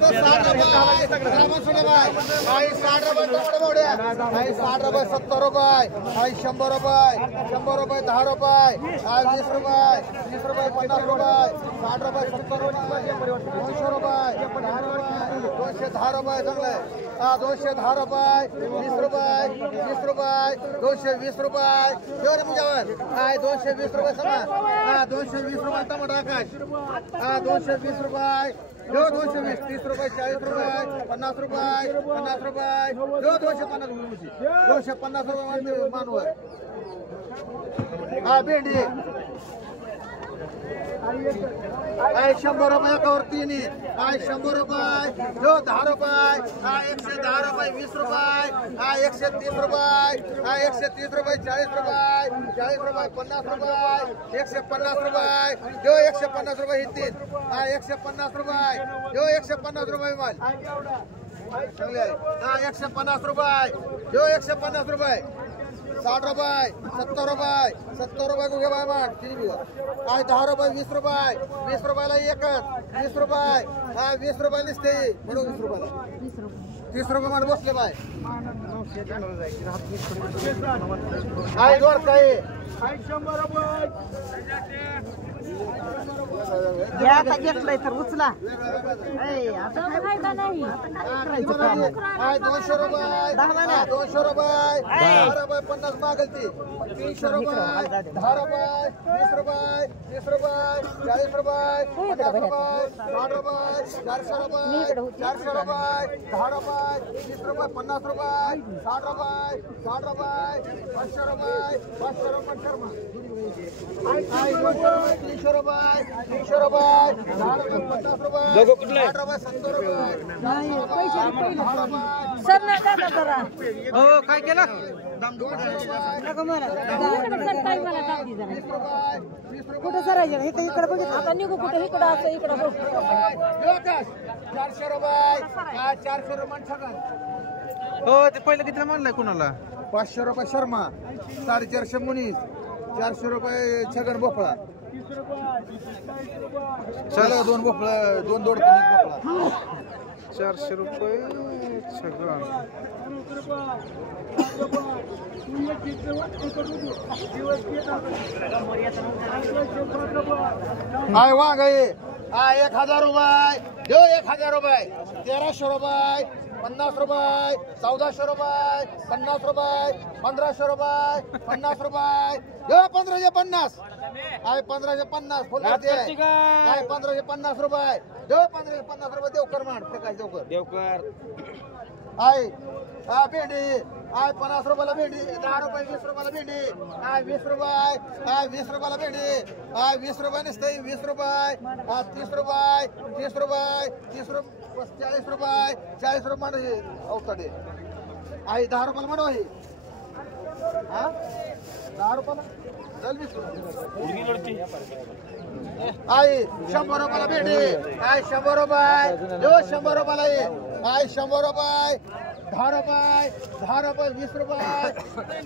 60 रुपये 70 रुपये 100 रुपये 100 रुपये 10 रुपये 20 रुपये 30 रुपये 50 रुपये 60 रुपये 70 रुपये 200 रुपये 210 रुपये चांगले 210 रुपये 20 रुपये 20 रुपये 220 रुपये एवढे मुझ्यावर 220 रुपये समा 220 रुपये टमाटर आकाश 220 रुपये 220 30 रुपये 40 रुपये 50 रुपये 50 रुपये 250 रुपये मानवर भेंडी 100 रुपये एकावर 3 100 रुपये 10 रुपये 110 रुपये 20 रुपये 130 रुपये 130 रुपये 40 रुपये 40 रुपये 50 रुपये 150 रुपये 150 रुपये ही 3 150 रुपये 150 रुपये माल चांगले 150 रुपये 150 रुपये 60 रुपये 70 रुपये 70 रुपये को घे माठ 10 रुपये 20 रुपये 20 रुपयाला एकच 20 रुपये 20 रुपये दिसते म्हणून 20 रुपयाला 30 रुपये मान बसले बाय दोन काही 100 रुपये आता घेतलंय तर उचला आता काय फायदा नाही 200 रुपये 200 रुपये 10 रुपये 50 मागलती 300 रुपये 10 रुपये 20 रुपये 30 रुपये 40 रुपये 50 रुपये 60 रुपये 400 रुपये 400 रुपये 10 रुपये 20 रुपये 50 रुपये 60 रुपये 60 रुपये 500 रुपये 500 रुपये शर्मा 300 रुपये 300 रुपये 10 रुपये 50 रुपये 60 रुपये 70 रुपये सर नका करा हो काय केलं नका मला कुठं सरायचं इकडे बघितलं आता निघू कुठं इकडं असं इकडं 400 रुपये 400 रुपये ठगन हो ते पहिलं किती म्हणलंय कुणाला 500 रुपये शर्मा 450 मुनीस 400 रुपये छगन भोपळा चला 2 भोपळा 2 दोडका भोपळा 400 रुपये छगन आय वांग आहे 1000 रुपये 1000 रुपये 1300 रुपये 50 रुपये 1400 रुपये 50 रुपये 1500 रुपये 50 रुपये 1550 आहे 1550 फुल आहे 1550 रुपये 1550 रुपये देवकर मान प्रकाश देवकर आहे भेंडी आहे 50 रुपयाला भेंडी 10 रुपये 20 रुपयाला भेंडी आहे 20 रुपये 20 रुपयाला भेंडी आहे 20 रुपये नसते 20 रुपये 30 रुपये 30 रुपये 30 रुपये 40 रुपये 40 रुपये मान अवतडे आहे 10 रुपयाला म्हणू आहे 10 रुपयाला चल 20 आहे 100 रुपयाला भेंडी आहे 100 रुपये 100 रुपयाला आहे 100 रुपये 10 रुपये 10 रुपये 20 रुपये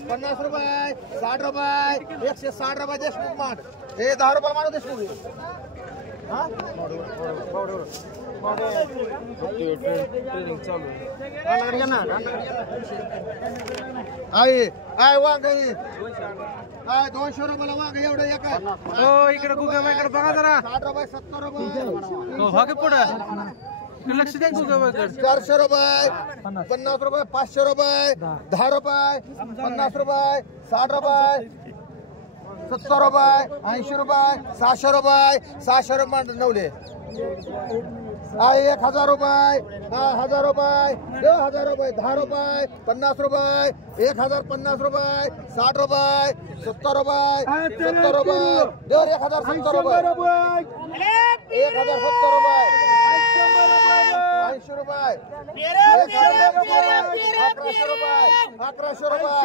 50 रुपये 60 रुपये 160 रुपये देशमुख माठ हे 10 रुपयाला मानू देशमुख आहे वांग आहे 200 रुपयाला वांग एवढं एका हो इकडे गुगेबाईकडे बघा जरा 60 रुपये 70 रुपये हो की पुढं लक्ष द्या गुगेबाईकडे 400 रुपये 50 रुपये 500 रुपये 10 रुपये 50 रुपये 60 रुपये 70 रुपये 80 रुपये 600 रुपये 600 रुपये नवले 1000 रुपये 1000 रुपये 2000 रुपये 10 रुपये 50 रुपये 1050 रुपये 60 रुपये 70 रुपये 70 रुपये 1070 रुपये 1070 रुपये 80 रुपये 1100 रुपये 1100 रुपये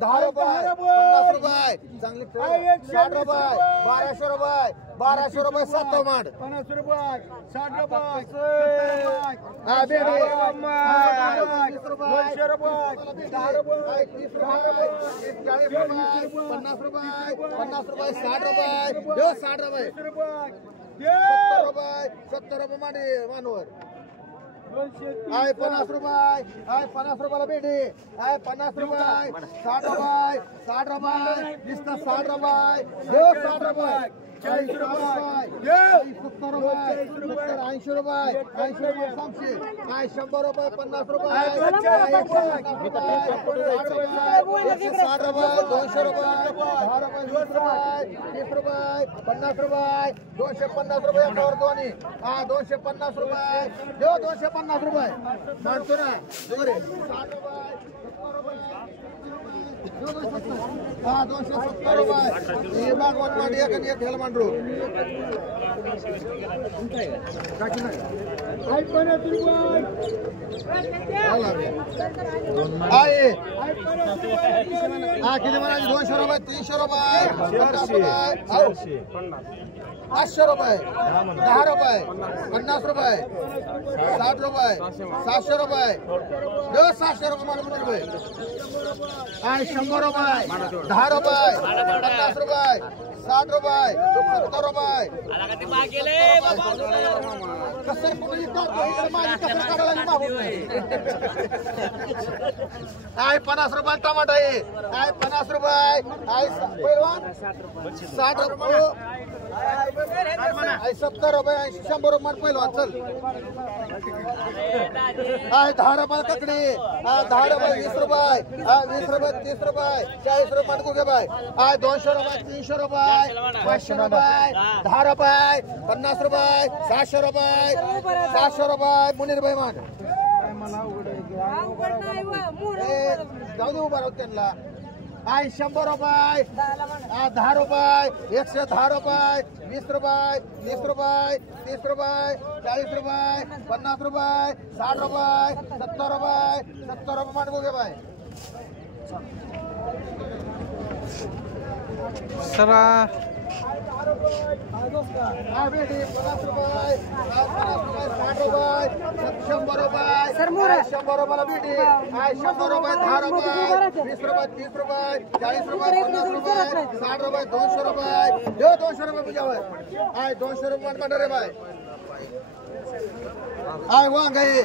10 रुपये 50 रुपये चांगली 60 रुपये 1200 रुपये 1200 रुपये 7 माठ 50 रुपये 60 रुपये 20 रुपये 10 रुपये 30 रुपये 40 रुपये 50 रुपये 50 रुपये 60 रुपये 60 रुपये 70 रुपये 70 रुपये मांडी मानवर आहे 50 रुपये आहे 50 रुपयाला भेटे आहे 50 रुपये 60 रुपये 60 रुपये नुसतं 60 रुपये 60 रुपये 40 रुपये 70 रुपये 80 रुपये 80 रुपये 100 रुपये 50 रुपये 160 रुपये 200 रुपये 10 रुपये 20 रुपये 30 रुपये 50 रुपये 250 रुपये एकावर दोन्ही हा 250 रुपये 250 रुपये मानतो ना 60 रुपये हा 270 रुपये ही बागवान मांडी एक आणि एक ढेल मांडरू आहे हा किती म्हणाले 200 रुपये 300 रुपये 500 रुपये 10 रुपये 50 रुपये 60 रुपये 700 रुपये 700 रुपये मला रुपये आहे 100 रुपये 10 रुपये 50 रुपये 60 रुपये 70 रुपये कसर कुठे आहे 50 रुपये टमाटा आहे 50 रुपये आहे 60 रुपये 70 रुपये 100 रुपये पहिलवान चल आहे 10 रुपये ककडी 10 रुपये 20 रुपये 20 रुपये 30 रुपये 40 रुपये घे बाय आहे 200 रुपये 300 रुपये 500 रुपये 10 रुपये 50 रुपये 700 रुपये 700 रुपये मुनीर भाई मान जाऊ दे उभा राहू त्यांना आहे 100 रुपये 10 रुपये 110 रुपये 20 रुपये 30 रुपये 30 रुपये 40 रुपये 50 रुपये 60 रुपये 70 रुपये 70 रुपये मांडू घे बाय सरा 50 रुपये 60 रुपये 100 रुपये 100 रुपयाला भेटी 100 रुपये 10 रुपये 20 रुपये 30 रुपये 40 रुपये 50 रुपये 60 रुपये 200 रुपये 200 रुपये तुझ्यावर आहे 200 रुपये काढ रे बाय आहे वांग आहे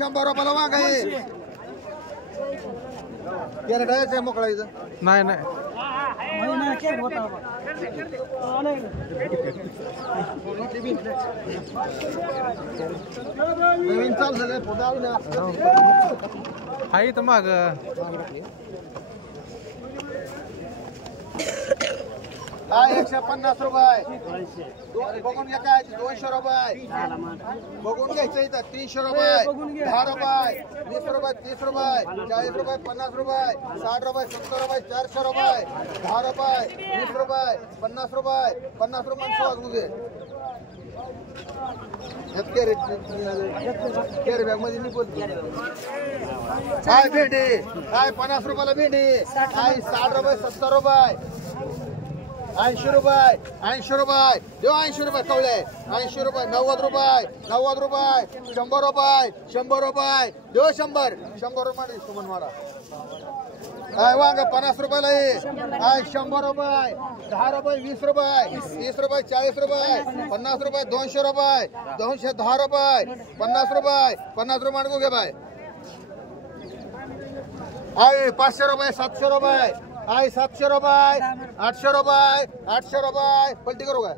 100 रुपयाला वांग आहे त्याला डायचं मोकळायचं नाही नाही नवीन चालू झालं फोटो आलो ना आहे तर माग हा 150 रुपये बघून घ्या काय 200 रुपये बघून घ्यायचं इथं 300 रुपये 10 रुपये 20 रुपये 30 रुपये 40 रुपये 50 रुपये 60 रुपये 70 रुपये 400 रुपये 10 रुपये 20 रुपये 50 रुपये 50 रुपये घे कॅरी बॅग मध्ये निघून काय भेंडी काय 50 रुपयाला भेंडी काय 60 रुपये 70 रुपये 80 रुपये 80 रुपये देव 80 रुपये कवळे 80 रुपये 90 रुपये 90 रुपये 100 रुपये 100 रुपये देव 100 रुपये सुमन मारा काय वांग 50 रुपयाला आहे 100 रुपये 10 रुपये 20 रुपये 30 रुपये 40 रुपये 50 रुपये 200 रुपये 210 रुपये 50 रुपये 50 रुपये मांडू घे बाय आहे 500 रुपये 700 रुपये आहे 700 रुपये 800 रुपये 800 रुपये पलटी करू का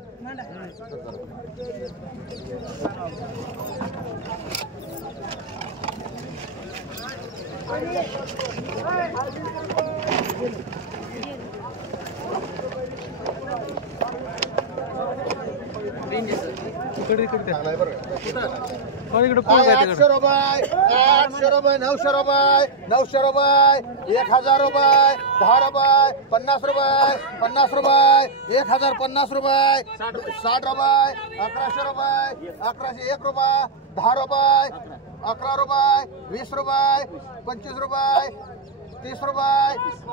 इकडे 800 रुपये 800 रुपये 900 रुपये 900 रुपये 1000 रुपये 10 रुपये 50 रुपये 50 रुपये 1050 रुपये 60 रुपये 1100 रुपये 1101 रुपये 10 रुपये 11 रुपये 20 रुपये 25 रुपये 30 रुपये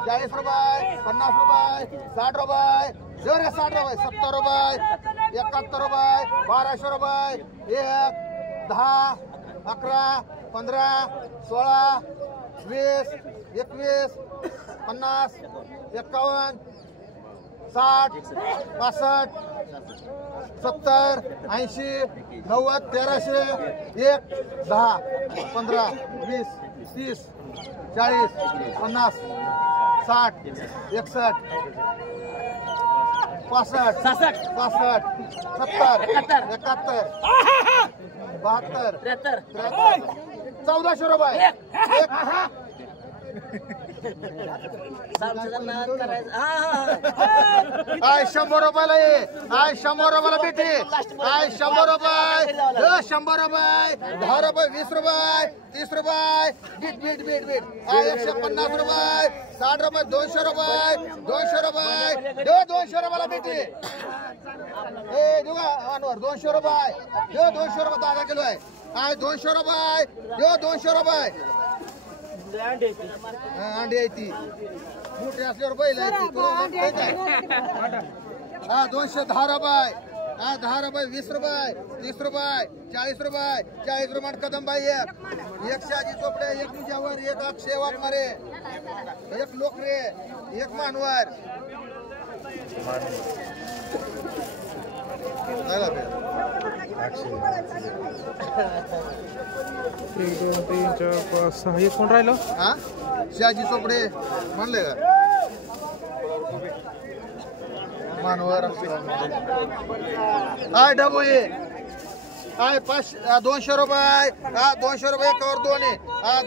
40 रुपये 50 रुपये 60 रुपये 60 रुपये 70 रुपये 71 रुपये 1200 रुपये 1 10 11 15 16 20 21 50 51 60 65 70 80 90 1300 1 10 15 20 30 40 50 60 61 65 66 65 70 71 72 73 1400 रुपये आय 100 रुपयाला ये आय 100 रुपयाला भेटे आय 100 रुपये 100 रुपये 10 रुपये 20 रुपये 30 रुपये बीट बीट बीट बीट आय 150 रुपये 60 रुपये 200 रुपये 200 रुपये 200 रुपयाला भेटे ए दुगा अनवर 200 रुपये 200 रुपये 10 किलो आहे आय 200 रुपये 200 रुपये अंडी आहे ती मोठी असल्यावर बैल आहे ती हा 210 रुपये हा 10 रुपये 20 रुपये 30 रुपये 40 रुपये 40 रुपये कदमबाई एक शहाजी चोपडे एक मुजावर एक अक्षय वाघमारे एक लोकरे एक मानवर एक दोन तीन चार पाच सहा एक कोण राहिलं हा शहाजी चोपडे म्हणले का मानवर आय डबोई आय 200 रुपये 200 रुपये एकावर दोन आहे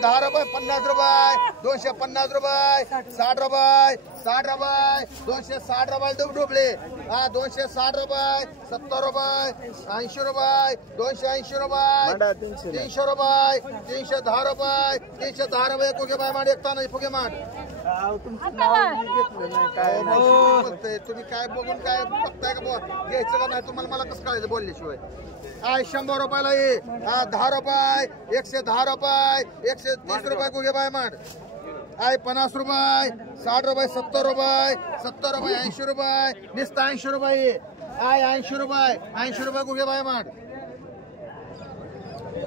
10 रुपये 50 रुपये 250 रुपये 60 रुपये 60 रुपये 260 रुपये डुबडुबले 260 रुपये 70 रुपये 80 रुपये 280 रुपये 300 रुपये 310 रुपये 310 रुपये कुठे बाय मांड एकता नाही फुगे मांड तुम्ही काय बघून काय बघताय का घ्यायचं का नाही तुम्हाला मला कसं कळायचं बोलल्याशिवाय आय 100 रुपयाला ये 10 रुपये 110 रुपये 130 रुपये कुठे बाय मांड आय 50 रुपये 60 रुपये 70 रुपये 70 रुपये 80 रुपये नुसतं 80 रुपये आय 80 रुपये कुठे बाय मांड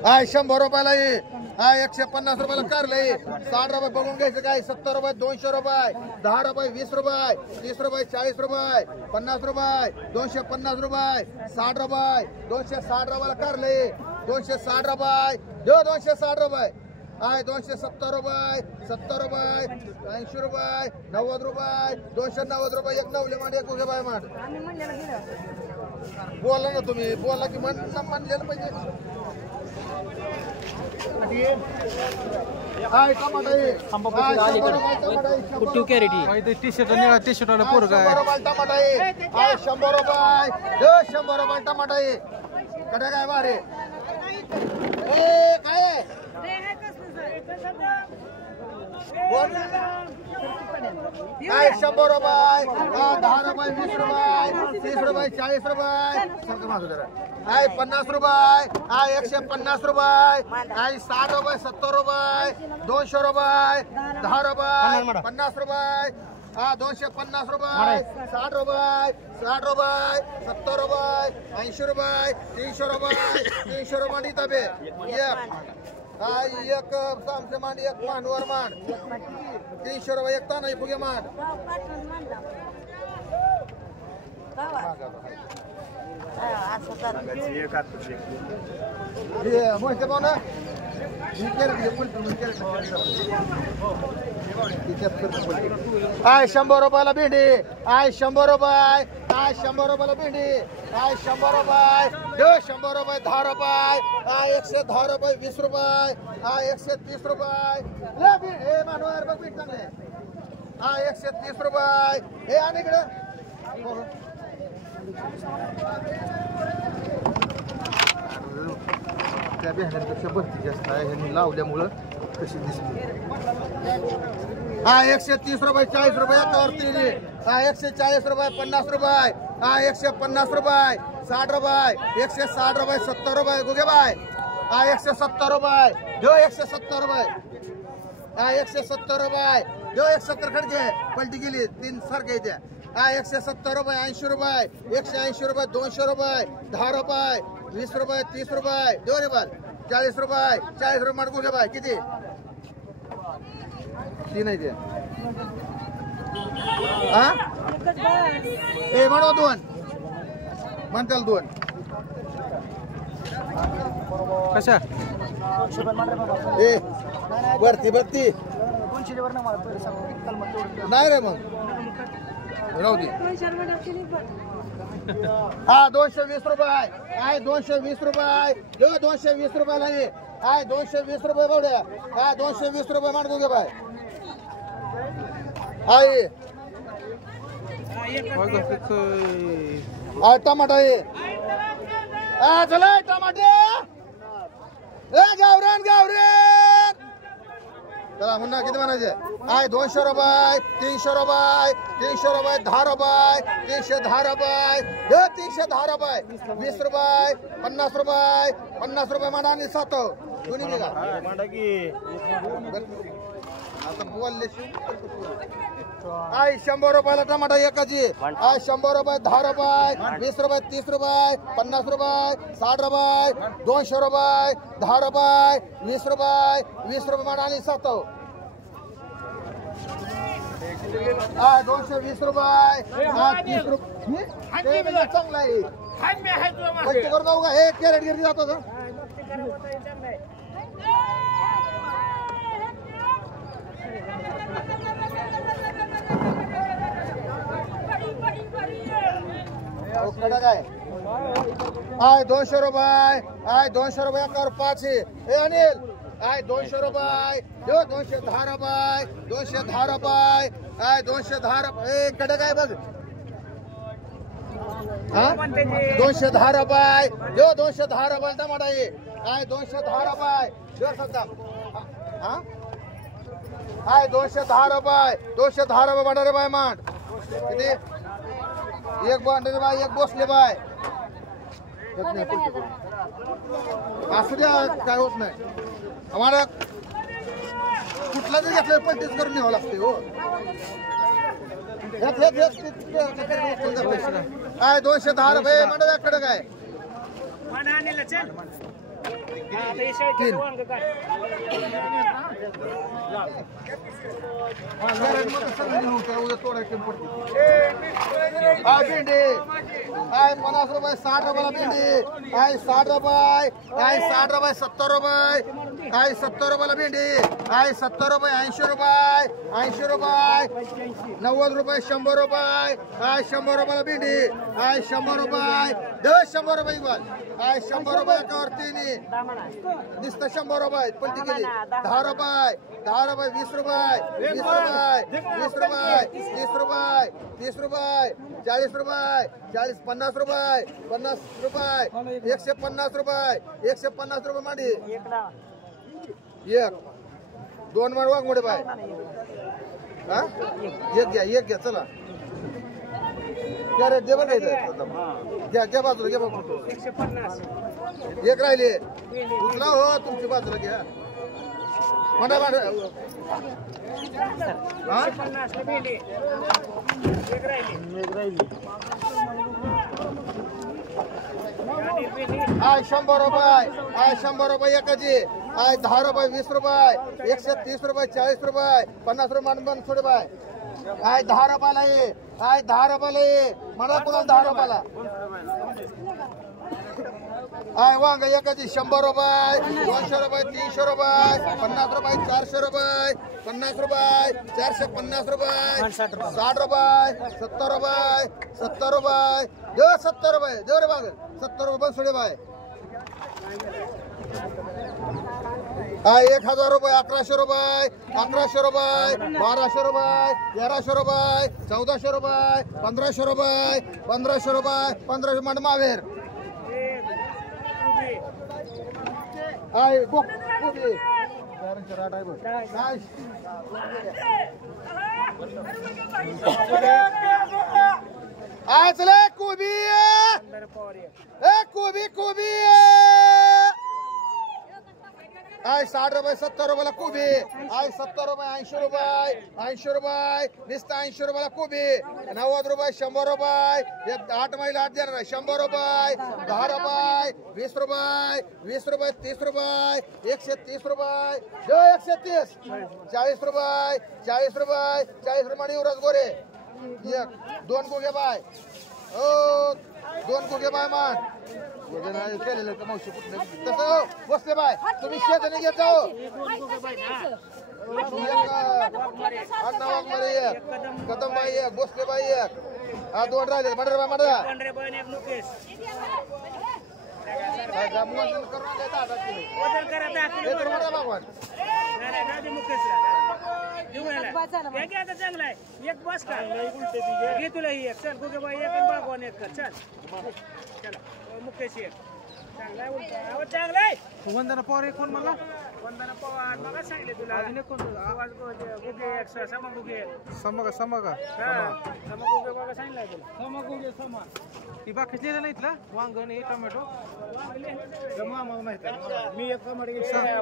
आय 100 रुपयाला ये आय 150 रुपयाला कारले 60 रुपये बघून घ्यायचं काय 70 रुपये 200 रुपये 10 रुपये 20 रुपये 30 रुपये 40 रुपये 50 रुपये 250 रुपये 60 रुपये 260 रुपयाला कारले 260 रुपये 260 रुपये आय 270 रुपये 70 रुपये 80 रुपये 90 रुपये 290 रुपये एक नवले मांड एक उभे बाय मांड बोला ना तुम्ही बोला की म्हणलेलं पाहिजे आय टमाटा टू कॅरेटी टी शर्ट निळा टी शर्ट वाला पोरगा आहे टमाटा आय 100 रुपये 100 रुपये टमाटा कडे काय बारे ए काय आय 100 रुपये 10 रुपये 20 रुपये 30 रुपये 40 रुपये आय 50 रुपये आय 150 रुपये आय 60 रुपये 70 रुपये 200 रुपये 10 रुपये 50 रुपये 250 रुपये 60 रुपये 70 रुपये 80 रुपये 300 रुपये तबे एक सामसे मांड एक मानवर मांड 300 रुपये एक ताना फुगे मांड मोहिते भाऊ ना आय 100 रुपयाला भेंडी आय 100 रुपये आय 100 रुपयाला भेंडी आय 100 रुपये 100 रुपये 10 रुपये आय 110 रुपये 20 रुपये आय 130 रुपये हे मानवर बघ भेट चांगले आय 130 रुपये हे आणि इकडे त्या बिहाण्यापेक्षा बत्ती जास्त आहे ह्यांनी लावल्यामुळं कशी दिसते हा 130 रुपये 40 रुपये एकावर तिली हा 140 रुपये 50 रुपये हा 150 रुपये 60 रुपये 160 रुपये 70 रुपये गुगे बाय हा 170 रुपये जो 170 रुपये हा 170 रुपये जो 170 खडके पलटी गेली 3 सारखे येत्या हा 170 रुपये 80 रुपये 180 रुपये 200 रुपये 10 रुपये 20 रुपये 30 रुपये दो रे बाल 40 रुपये 40 रुपये माडकू घे बाय किती तीन आहे ते हा ए माडो दोन म्हणताल 2 कशा ए वरती नाही रे मग राहू दे हा 220 रुपये काय 220 रुपये 220 रुपयाला ये काय 220 रुपये बावड्या काय 220 रुपये मांडतो घे बाय आहे टमाटा आहे चला टमाटे गावरान चला म्हणा किती म्हणायचे आहे 200 रुपये 300 रुपये 300 रुपये 10 रुपये 310 रुपये 310 रुपये 20 रुपये 50 रुपये 50 रुपये मांडा आणि 7 दोन्ही निघा आता बोलले आहे 100 रुपयाला टमाटा एकाची आहे 100 रुपये 10 रुपये 20 रुपये 30 रुपये 50 रुपये 60 रुपये 200 रुपये 10 रुपये 20 रुपये 20 रुपये मांडा आणि 7 आहे 220 रुपये 30 रुपये चांगला आहे कष्ट करू जाऊ का हे कॅरेट गिरी जातो काय 200 रुपये 200 रुपये 5 हे अनिल 200 रुपये 210 रुपये 210 रुपये 210 रुपये कडक आहे बघ 210 रुपये 210 रुपये टमाटा आहे 210 रुपये सद्दाम 210 रुपये 210 रुपये बटाटे बाय मांड किती एक बटाटे बाय एक बसले बाय असू द्या काय होत नाही आम्हाला कुठला जरी घेतलं पलटीच करून न्यावं लागते हो 210 रुपये म्हणा कडक आहे भेंडी 50 रुपये 60 रुपयाला भेंडी 60 रुपये 60 रुपये 70 रुपये 70 रुपयाला भेंडी 70 रुपये 80 रुपये 80 रुपये 90 रुपये 100 रुपये 100 रुपयाला भेंडी 100 रुपये 100 रुपये इक्वल 100 रुपये वरती नुसतं 100 रुपये पलटी केली 10 रुपये 20 रुपये 20 रुपये 30 रुपये 30 रुपये 40 रुपये 50 रुपये 50 रुपये 150 रुपये 150 रुपये मांडी एक 2 मांड वाघ मोठे बाय हा एक घ्या चला क्या रेट दे बघ घ्या बाजूला घ्या बघ 150 एक राहिले उचला हो तुमची बाजूला घ्या म्हणा हा 100 रुपये 100 रुपये एकाची 10 रुपये 20 रुपये 130 रुपये 40 रुपये 50 रुपये मान थोडे बाय 10 रुपयाला ये 10 रुपयाला ये म्हणा कुणाला 10 रुपयाला वांग एकाची 100 रुपये 200 रुपये 300 रुपये 50 रुपये 400 रुपये 50 रुपये 450 रुपये 60 रुपये 70 रुपये 70 रुपये 70 रुपये देव रे बाग 70 रुपये बस सोडे बाय 1000 रुपये 1100 रुपये 1200 रुपये 1300 रुपये 1400 रुपये 1500 रुपये 1500 मंड मावेर चले कोबी कोबी 60 रुपये 70 रुपयाला कोबी 70 रुपये 80 रुपये 80 रुपये नुसतं 80 रुपयाला कोबी 90 रुपये 100 रुपये 8 महिला 8 देणार 100 रुपये 10 रुपये 20 रुपये 20 रुपये 30 रुपये 130 रुपये 130 40 रुपये 40 रुपये 40 रुपये युवराज गोरे 2 गोगे बाय दोन गुगे बाय मान वजन आहे केलेलं का मावशी कुठलं तसं बसले बाय तुम्ही शेताने घेत जाओ अण्णा वाघमारे एक कदम बाई एक बसले बाई एक हा दोन राहिले मंडळ बाय मंडळ चांगला आहे एक बस का घे तुला ही एक चल गुगे बाई एक बागवान एक कर चल चला मुकेश एक चांगला आहे उलट चांगला आहे वंदना पवार एक कोण मला वंदना पवार बघा सांगले तुला आवाज गुगे एक समा गुगे समा का समा गुगे बघा सांगितलं तुला समा गुगे समा ती बाकीचे नाहीत ना वांगण हे टोमॅटो मी एक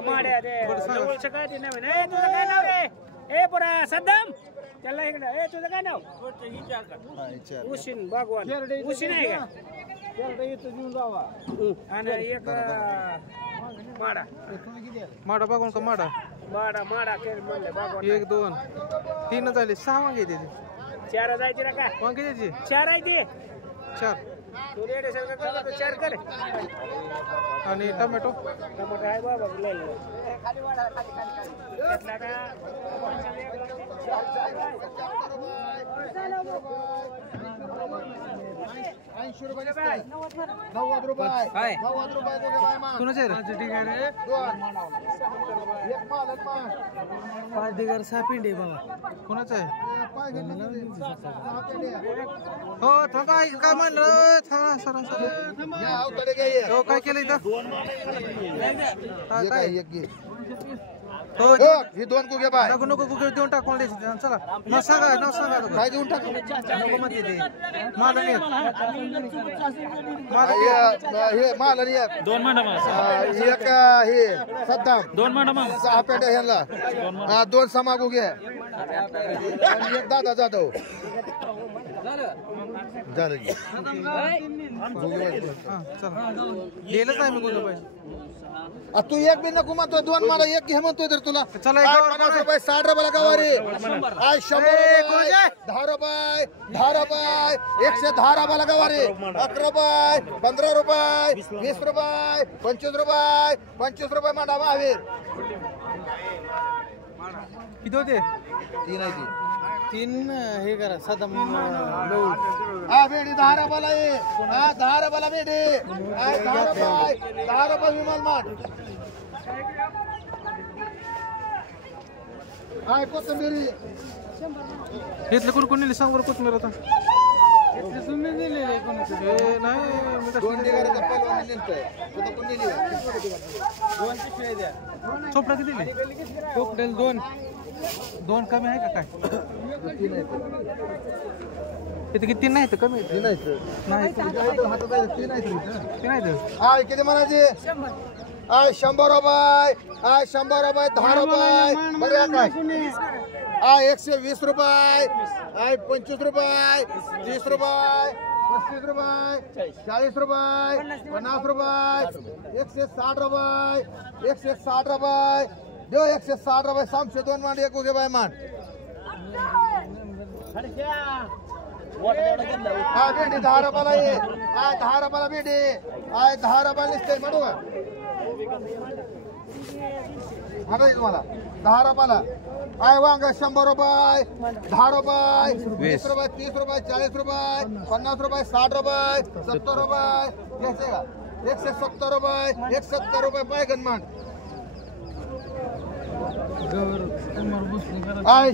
माड्या दे जवळचं काय ते नवीन ए तुझं काय नाव रे ए पुरा सद्दाम त्याला इकडं ए तुझं काय नाव उशीन बागवान उशीन आहे का आणि एक माडा माडा बघून का माडा माडा केर म्हणले बागवान एक दोन तीन झाले 6 वांगे त्याचे चार जायचे ना काय वांगे त्याचे चार आहे ते 4 तू रेडे सर का चार कर आणि टोमॅटो आहे बाबा लय खाली वाढा खाली घेतला का 80 रुपये 90 रुपये 90 रुपये कुणाचे रे ठीक आहे रे एक माल एक माल 5 दिगर 6 पिंडी बाबा कुणाचं आहे हो थांबा काय म्हणलं थांबा सरा हो काय केलं इथं काय हो ही दोन गुगे बाय नको नको गुगे देऊन टाक कोण द्यायची चला नाव सांगा काय देऊन टाकू नको म्हणते ते माल नाही हे माल आणि एक दोन मांडा एक हे सद्दाम दोन मांडा 6 पेट्या ह्यांना दोन समा गुगे आणि एक दादा जाधव झालं की गेलंच आहे मी गुगे पाहिजे तू एक बी नको म्हणतो दोन मला एक घे म्हणतोय तर तुला चला 50 रुपये 60 रुपये गवारी आज 100 रुपये 10 रुपये 10 रुपये 110 रुपये गवारी 11 रुपये 15 रुपये 20 रुपये 25 रुपये मांडा महावीर किती होते 3 आहे 3 हे करा साधा बेडी 10 रुपयाला ये 10 रुपयाला बेडी 10 रुपये विमान मान कोथंबिरी घेतलं कोण कोण नेले सांग बरं कोथमीर आता नाही दोन दिगाराचा पहिलवान नेलतोय तुला कोण नेली चोपडा किती दिले चोपड्याला 2 कमी आहे का काय इथे किती 3 नाही तर कमी नाही आय किती म्हणायचे 100 रुपये 100 रुपये 10 रुपये बघा काय 120 रुपये 25 रुपये 30 रुपये 35 रुपये 40 रुपये 50 रुपये 160 रुपये 160 रुपये देव 160 रुपये 302 मान एक उगे बाय मान भेंडी 10 रुपयाला ये 10 रुपयाला भेंडी 10 रुपयाला निसते म्हणू का तुम्हाला 10 रुपयाला वांग 100 रुपये 10 रुपये 20 रुपये 30 रुपये 40 रुपये 50 रुपये 60 रुपये 70 रुपये घ्यायचे का 170 रुपये 170 रुपये पायगन मान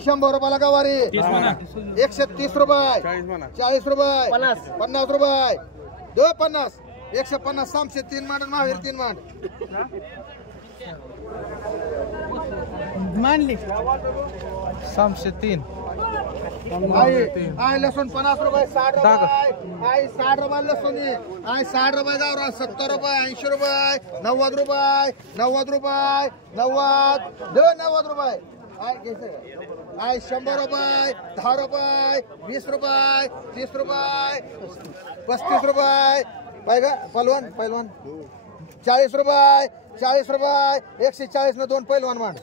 100 रुपयाला गवारी 130 रुपये 40 रुपये 50 रुपये 250 150 303 मांड महावीर 3 मांड मानली 303 लसूण 50 रुपये 60 रुपये 60 रुपये लसूण 60 रुपये गावरा 70 रुपये 80 रुपये 90 रुपये 90 रुपये 90 रुपये 100 रुपये 10 रुपये 20 रुपये 30 रुपये 35 रुपये पाहिजे पहलवान 40 रुपये 140 में 2 पहलवान मान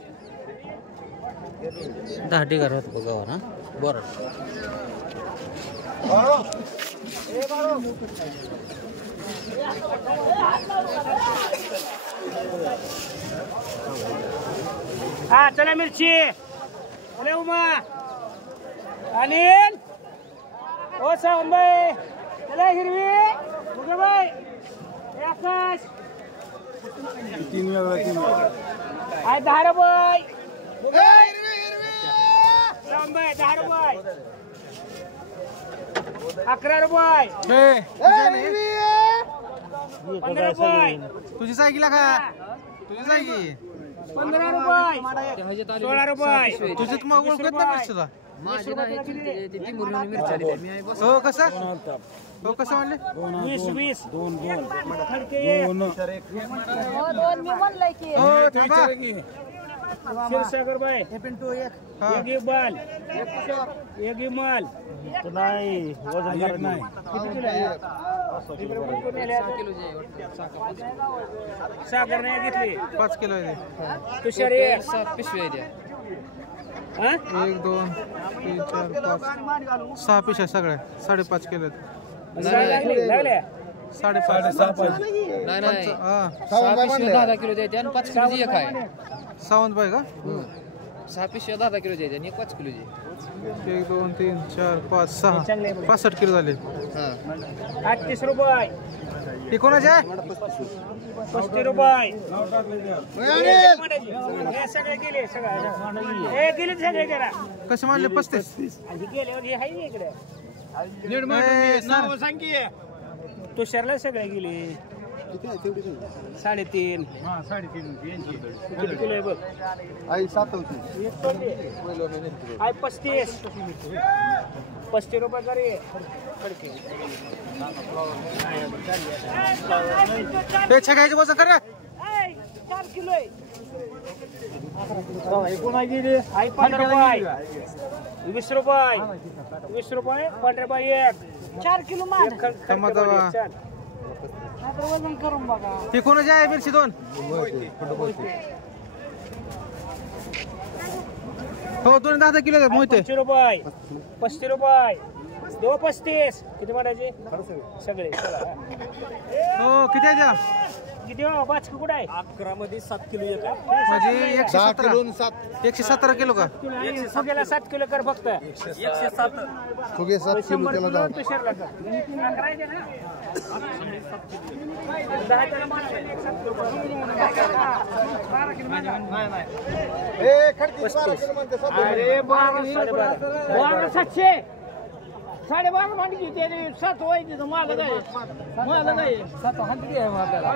10 ढिगार होत बघा ना बरं हा चला मिरची चला उमा अनिल ओ सावंतबाई चला हिरवी मुगेबाई आकाश 3 वेळा आहे 10 रुपये सावंतबाई 10 रुपये 11 रुपये 15 रुपये तुझी सायकल का तुझी सायकल 15 रुपये 16 रुपये तुझी मग ओळखत नाही तुला हो कसा हो कसं म्हणले 20 दोन मी म्हणलंय की हो थांबा क्षीरसागर बाई एक इबाल एक इमाल नाही वजन नाही सागर नाही घेतली 5 किलो आहे तुषार 7 पिशव्या द्या 1 2 3 4 5 6 पिशव्या सगळ्या 5.5 किलो लागल्या 5.5 नाही हा 6 पिशव्या 10 किलो द्यायचे आणि 5 किलोची एक आहे सावंतबाई का 6 पिशव्या 10 किलो द्यायचे आणि 5 किलोची 1 2 3 4 5 6 65 किलो झाले हां 38 रुपये हे कोणाचे आहे 35 रुपये हे सगळे गेले सगळे हे गेले सगळे करा कसे मानले 35 गेले हे आहे ना इकडे नाव तुषारला सगळे गेले 3.5 किती किलो आहे बघ आई 7 होती आहे 35 रुपये करे ते छगायचे वजन कर 4 किलो आहे 15 रुपये 20 रुपये 15 रुपये 4 किलो मान वजन करून बघा हे कोणाचे आहे मिरची 2 हो 2-10 किलो मोहिते 35 रुपये 35 रुपये 2.35 किती म्हणायचे सगळे हो किती आहे किती हो 5 कुठं आहे 11 मध्ये 7 किलो येतात म्हणजे 10 किलो 117 किलो का फुग्याला 7 किलो कर फक्त 107 फुगे 7 किलो त्याला दाम. तुषारला कर 10 किलो माल 7 किलो ए खडकी 12 किलो म्हणते 7 अरे 12 700 12.5 मांडकी त्याने 7 व्हायची तर माल नाही 7 हंड्रेड आहे आपल्याला